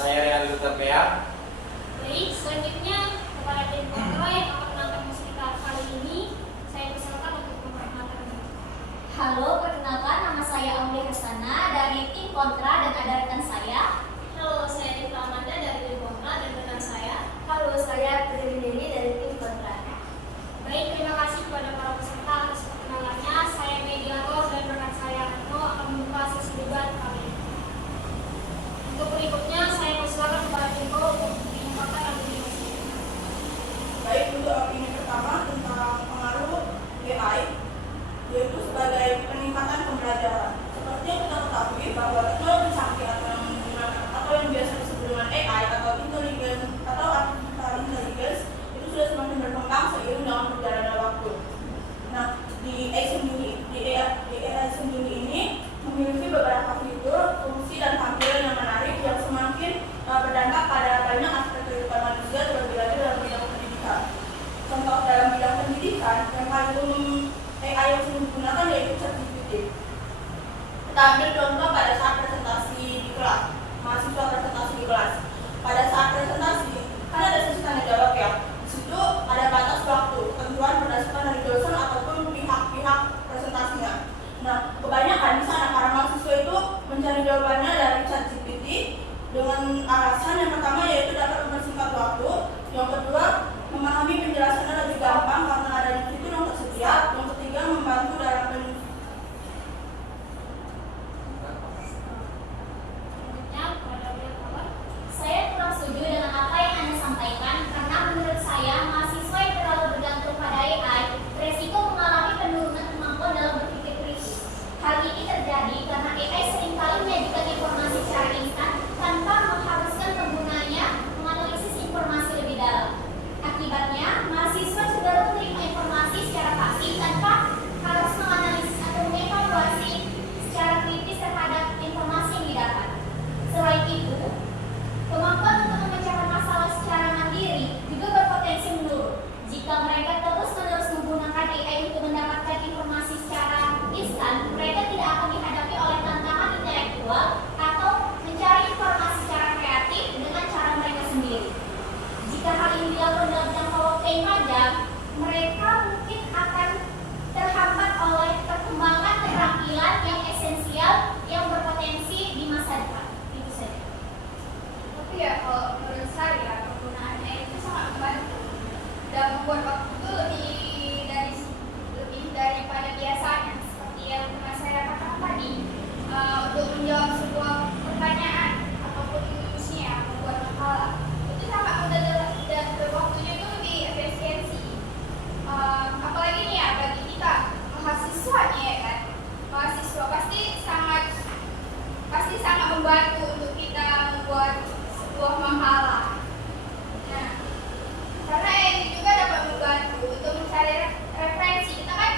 Saya Real Utapea. Baik, selanjutnya kepada tim kontra yang akan menangkan musik kita kali ini, saya persilakan untuk memperkenalkan. Halo, perkenalkan nama saya Aulia Hassana dari tim kontra dan ada rekan saya. Halo, saya Tiva Amanda dari tim kontra dan rekan saya. Halo, saya Putri Dewi dari tim kontra. Baik, terima kasih kepada para peserta atas perkenalannya. Saya mediator dan rekan saya Retno akan membuka sesi debat kali ini. Untuk berikutnya, saya persilakan kepada Timo untuk menyampaikan argumentasi. Baik, untuk opini pertama tentang pengaruh AI, yaitu sebagai peningkatan pembelajaran. Seperti yang kita ketahui bahwa teknologi canggih atau yang biasa disebut dengan AI atau intelligence atau artificial intelligence itu sudah semakin berkembang seiring dengan perjalanan waktu. Nah, di AI sendiri ini memiliki beberapa fitur, fungsi dan tampilan yang menarik yang semakin berdampak pada banyak aspek kehidupan manusia, terlebih lagi dalam bidang pendidikan. Contoh dalam bidang pendidikan yang paling umum AI yang sering digunakan yaitu ChatGPT. Kita ambil contoh pada saat presentasi di kelas, mahasiswa presentasi di kelas. Pada saat presentasi kan ada sesi tanya jawab ya. Di situ ada batas waktu, ketentuan berdasarkan dari dosen ataupun pihak-pihak presentasinya. Nah, kebanyakan di sana para mahasiswa itu mencari jawabannya dari ChatGPT dengan alasan yang pertama yaitu dapat mempersingkat waktu, yang kedua memahami penjelasannya lebih gampang karena adanya fitur yang tersedia, yang ketiga membantu dalam Selanjutnya, kepada pihak kawan. Saya kurang setuju dengan apa yang Anda sampaikan karena menurut saya mahasiswa yang terlalu bergantung pada AI beresiko mengalami penurunan kemampuan dalam berpikir kritis. Hal ini terjadi karena AI seringkali menyajikan informasi secara instan tanpa mengharuskan penggunanya menganalisis informasi lebih dalam. Akibatnya, mahasiswa cenderung menerima informasi secara pasif tanpa harus menganalisis atau mengevaluasi secara kritis terhadap informasi yang didapat. Selain itu, kemampuan untuk memecahkan masalah secara mandiri juga berpotensi menurun. Jika mereka terus-menerus menggunakan AI untuk mendapatkan informasi secara instan, mereka tidak akan dihadapi oleh tantangan intelektual atau mencari informasi secara kreatif dengan cara mereka sendiri. Jika hal ini dilakukan dalam jangka waktu yang panjang, mereka mungkin akan terhambat oleh perkembangan keterampilan yang esensial yang berpotensi di masa depan. Itu saja. Tapi ya kalau menurut saya penggunaannya itu sangat membantu dan membuat waktu itu lebih daripada biasanya, seperti yang pernah saya katakan tadi, untuk menjawab sebuah pertanyaan ataupun isinya membuat makalah itu sangat mudah dan waktunya itu lebih efisiensi. Apalagi nih ya bagi kita mahasiswanya ya kan, mahasiswa pasti sangat membantu untuk kita membuat sebuah makalah. Nah, karena ini juga dapat membantu untuk mencari referensi. Kita kan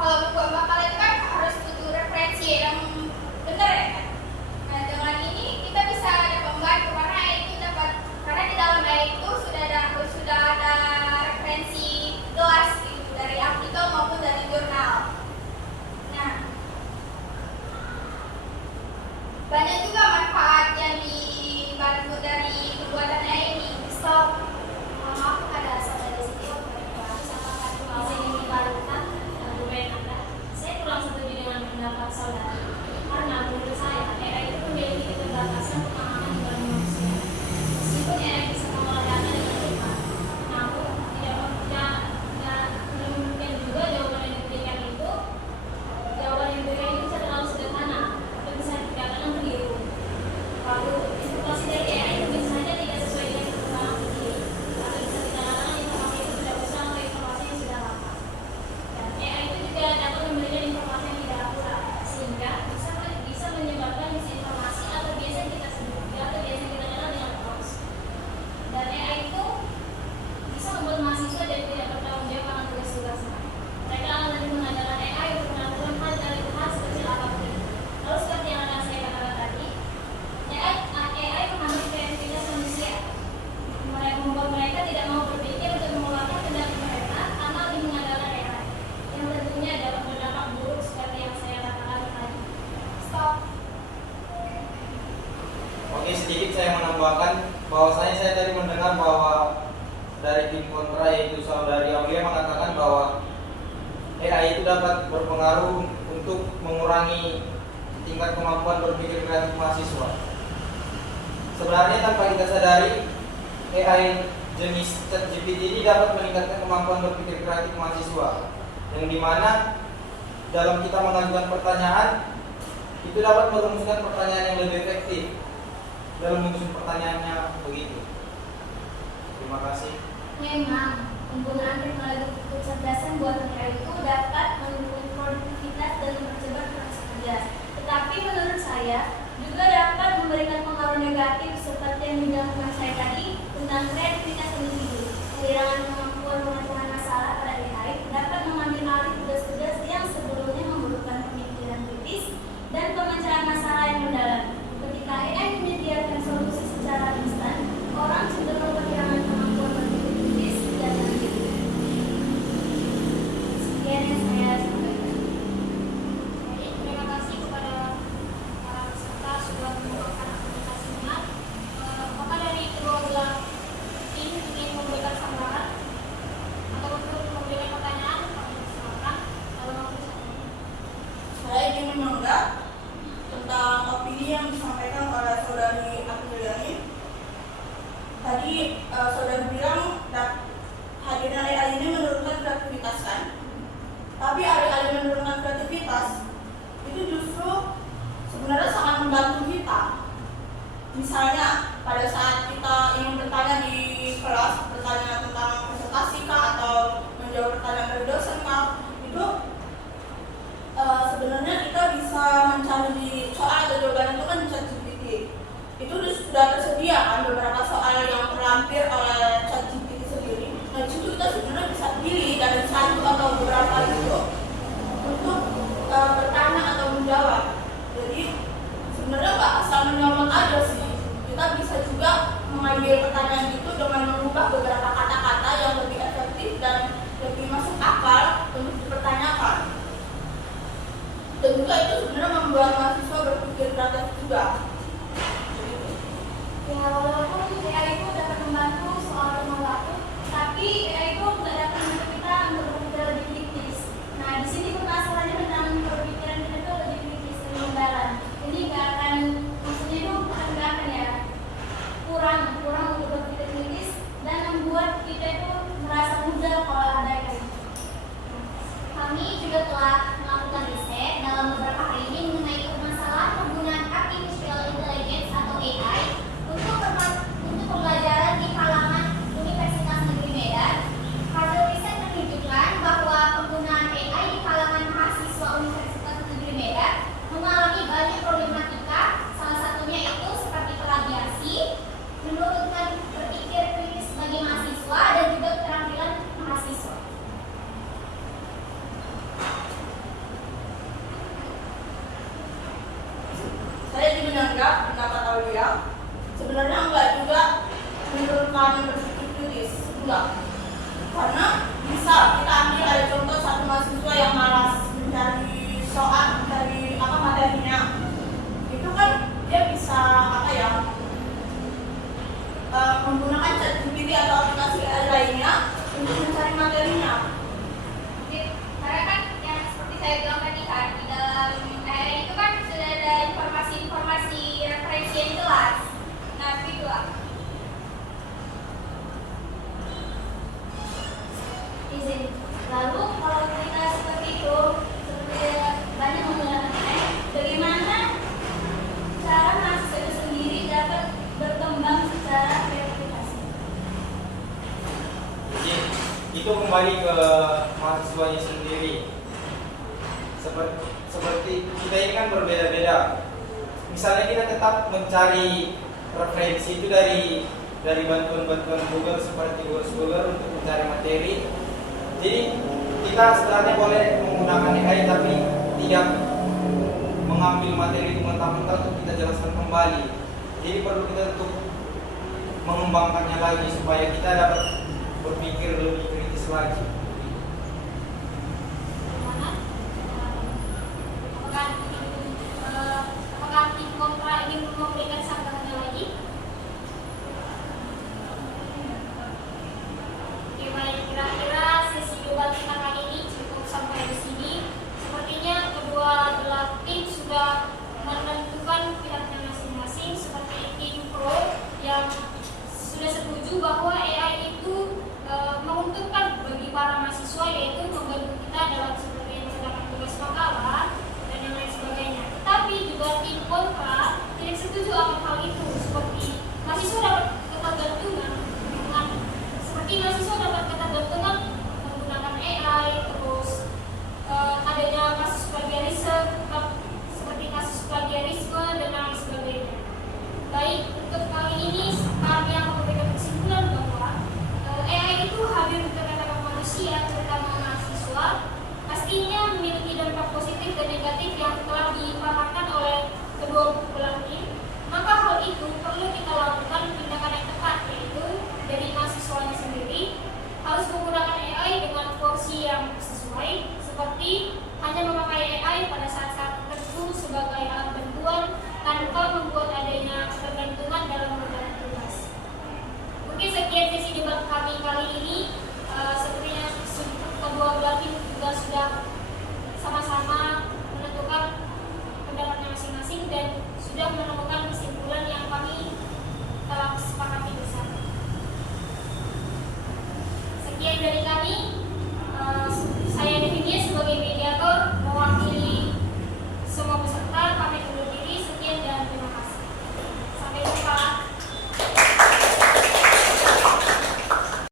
kalau membuat makalah itu kan harus butuh referensi yang benar ya kan. Oke, sedikit saya menambahkan bahwasanya saya tadi mendengar bahwa dari tim kontra yaitu saudari Aulia mengatakan bahwa AI itu dapat berpengaruh untuk mengurangi tingkat kemampuan berpikir kreatif mahasiswa. Sebenarnya tanpa kita sadari, AI jenis ChatGPT ini dapat meningkatkan kemampuan berpikir kreatif mahasiswa, yang dimana dalam kita mengajukan pertanyaan itu dapat merumuskan pertanyaan yang lebih efektif dalam menyusun pertanyaannya begitu. Terima kasih. Memang penggunaan teknologi kecerdasan buatan AI itu dapat menurunkan produktivitas dan mempercepat proses kerja. Tetapi menurut saya juga dapat memberikan pengaruh negatif seperti yang dibilang saya tadi tentang kreativitas individu. Kehilangan kemampuan pengetahuan masalah pada AI dapat mengambil alih tugas-tugas yang sebelumnya memerlukan pemikiran kritis dan pemecahan masalah yang mendalam. Ketika AI menyediakan solusi secara instan, orang cenderung kehilangan kemampuan berpikir kritis dan mandiri. Sekian yang saya sampaikan. Baik, terima kasih kepada para peserta sudah menyampaikan aktivitasnya. Apakah dari kedua belah tim ingin memberikan sambaran atau untuk memberikan pertanyaan? Silakan. Kalau mau Saya ingin menanggap tentang opini yang disampaikan oleh saudari Apriliani. Tadi saudari bilang hadirnya AI ini menurunkan kreativitas kan? Tapi alih-alih menurunkan kreativitas itu justru sebenarnya sangat membantu kita. Misalnya pada saat kita ingin bertanya di kelas, bertanya tentang presentasi kah atau menjawab pertanyaan dari dosen kah, itu sebenarnya kita bisa mencari di soal atau jawaban itu kan di ChatGPT. Itu sudah tersedia kan beberapa soal yang terlampir oleh ChatGPT sendiri. Nah disitu kita sebenarnya bisa pilih dari satu atau beberapa itu untuk bertanya atau menjawab. Jadi sebenarnya nggak asal menyomot aja sih. Kita bisa juga mengambil pertanyaan itu dengan mengubah beberapa kata-kata yang lebih efektif dan lebih masuk akal untuk dipertanyakan. Dan juga itu sebenarnya membuat mahasiswa berpikir kreatif juga. Ya, walaupun AI itu dapat membantu soal rumah waktu, tapi AI itu tidak dapat membantu kita untuk berpikir lebih kritis. Nah, di sini permasalahannya tentang berpikiran kita itu lebih kritis dan mendalam. Jadi nggak akan, maksudnya itu bukan nggak akan ya, kurang untuk berpikir kritis dan membuat kita itu merasa mudah kalau ada AI. Kami juga telah melakukan riset dalam beberapa hari ini mengenai permasalahan penggunaan artificial intelligence atau AI untuk pembelajaran di kalangan Universitas Negeri Medan. Hasil riset menunjukkan bahwa penggunaan AI di kalangan mahasiswa Universitas Negeri Medan mengalami banyak problematika, salah satunya itu seperti plagiasi, menurunkan berpikir kritis bagi mahasiswa dan juga keterampilan mahasiswa. Saya juga menganggap pendapat Aulia sebenarnya enggak juga menurunkan berpikir kritis, enggak. Karena bisa kita ambil ada contoh satu mahasiswa yang malas mencari soal, mencari materinya. Itu kan dia bisa menggunakan ChatGPT atau aplikasi lainnya untuk mencari materinya. Karena kan yang seperti saya bilang tadi kan di dalam AI itu kan sudah ada informasi referensi yang jelas. Nah itu lah. Izin. Lalu kalau kita seperti itu, seperti banyak menggunakan AI, bagaimana cara mahasiswa itu sendiri dapat berkembang secara kreativitas? Jadi itu kembali ke mahasiswanya sendiri. Seperti kita ini kan berbeda-beda. Misalnya kita tetap mencari referensi itu dari bantuan-bantuan Google seperti Google Scholar untuk mencari materi. Jadi kita sebenarnya boleh menggunakan AI tapi tidak mengambil materi itu mentah-mentah untuk kita jelaskan kembali. Jadi perlu kita untuk mengembangkannya lagi supaya kita dapat berpikir lebih kritis lagi. Apakah tim kontra ingin memberikan sambarannya lagi? sekian dari kami. Saya Devin sebagai mediator.